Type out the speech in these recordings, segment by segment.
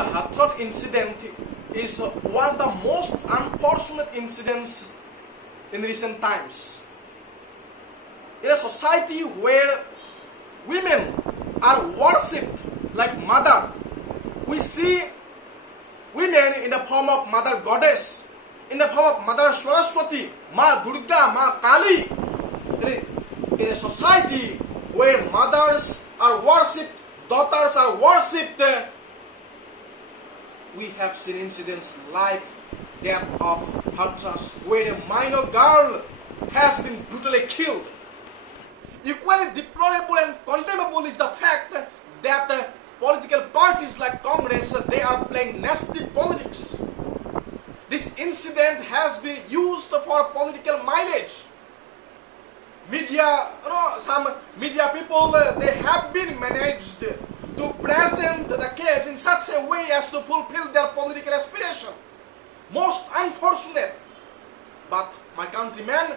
The Hathras incident is one of the most unfortunate incidents in recent times. In a society where women are worshipped like mother, we see women in the form of Mother Goddess, in the form of Mother Saraswati, Ma Durga, Ma Kali. In a society where mothers are worshipped, daughters are worshipped, we have seen incidents like that of Hathras, where a minor girl has been brutally killed. Equally deplorable and condemnable is the fact that political parties like Congress, they are playing nasty politics. This incident has been used for political mileage. Some media people, they have been managed to present the case in such a way as to fulfill their political aspiration. Most unfortunate. But my countrymen,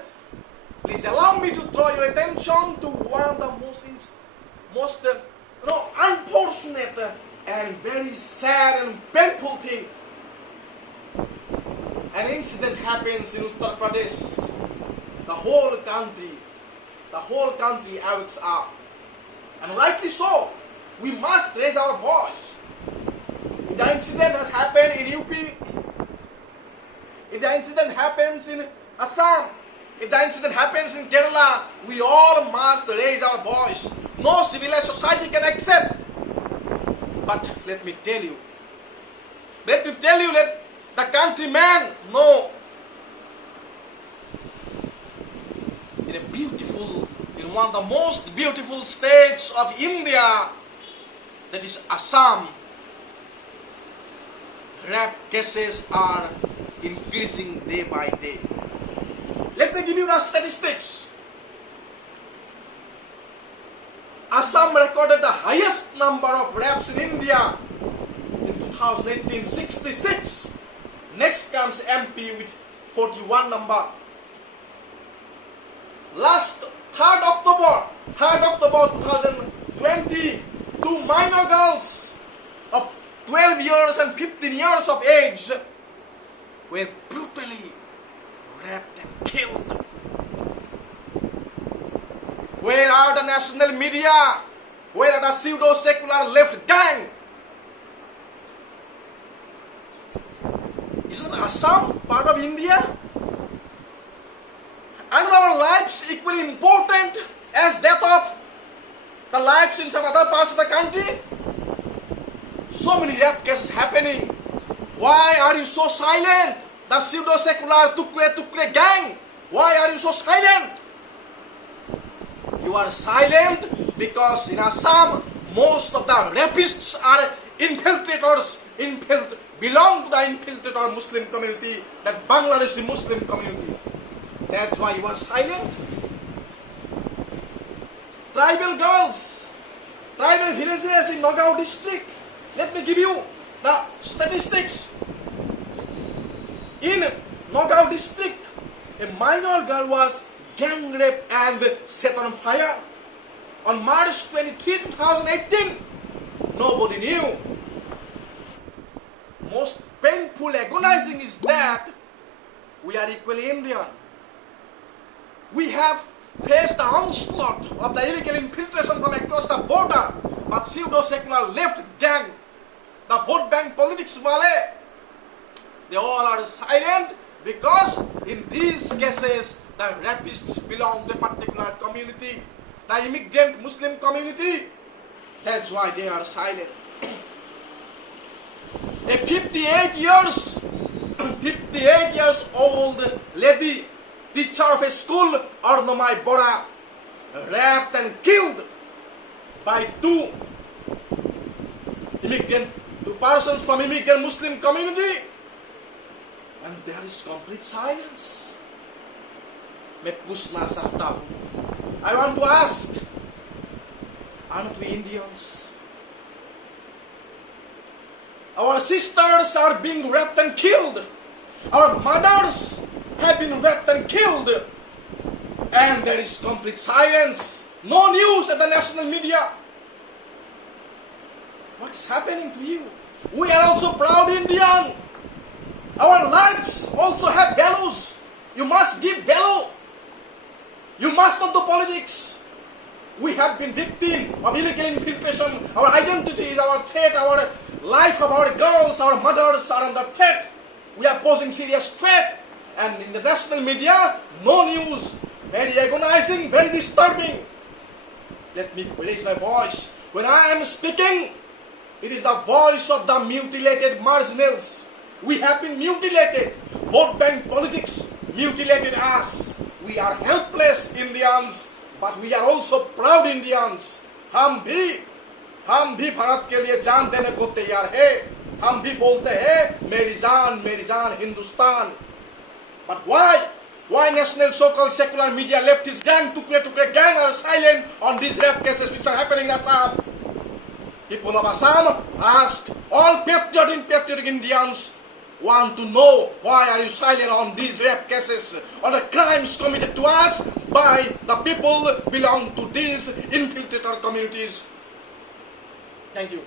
please allow me to draw your attention to one of the most unfortunate and very sad and painful thing. An incident happens in Uttar Pradesh. The whole country awakes up. And rightly so, we must raise our voice. If the incident has happened in UP, if the incident happens in Assam, if the incident happens in Kerala, we all must raise our voice. No civilized society can accept. But let me tell you, let the countrymen know, in one of the most beautiful states of India, that is Assam, rape cases are increasing day by day. Let me give you the statistics. Assam recorded the highest number of rapes in India in 2018, 66. Next comes MP with 41 number. Last 3rd October 2020, 2 minor girls of 12 years and 15 years of age were brutally raped and killed. Where are the national media? Where are the pseudo-secular left gang? Isn't Assam part of India? And our lives equally important as that of the lives in some other parts of the country? So many rape cases happening. Why are you so silent? The pseudo-secular Tukre gang. Why are you so silent? You are silent because in Assam, most of the rapists are infiltrators, belong to the infiltrator Muslim community, that Bangladeshi Muslim community. That's why you are silent. Tribal girls, tribal villages in Nagaon district. Let me give you the statistics. In Nagaon district, a minor girl was gang raped and set on fire. On March 23, 2018, nobody knew. Most painful, agonizing is that we are equally Indian. We have faced the onslaught of the illegal infiltration from across the border, but pseudo-secular left gang, the vote bank politics wale, they all are silent because in these cases the rapists belong to a particular community, the immigrant Muslim community. That's why they are silent. A 58 years old lady, teacher of a school, Arnomai Bora, raped and killed by two persons from immigrant Muslim community. And there is complete silence. I want to ask, aren't we Indians? Our sisters are being raped and killed. Our mothers have been raped and killed. And there is complete silence. No news at the national media. What's happening to you? We are also proud Indian. Our lives also have values. You must give value. You must not do politics. We have been victim of illegal infiltration. Our identities, our threat, our life of our girls, our mothers are under threat. We are posing serious threat. And in the national media, no news. Very agonizing, very disturbing. Let me raise my voice. When I am speaking, it is the voice of the mutilated marginals. We have been mutilated. Vote bank politics mutilated us. We are helpless Indians, but we are also proud Indians. हम भी भारत के लिए जान देने को तैयार है. हम भी बोलते हैं मेरी जान Hindustan. But why? Why national so-called secular media leftist gang, tukre gang are silent on these rape cases which are happening in Assam? People of Assam ask, all patriotic Indians want to know, why are you silent on these rape cases, on the crimes committed to us by the people belong to these infiltrator communities? Thank you.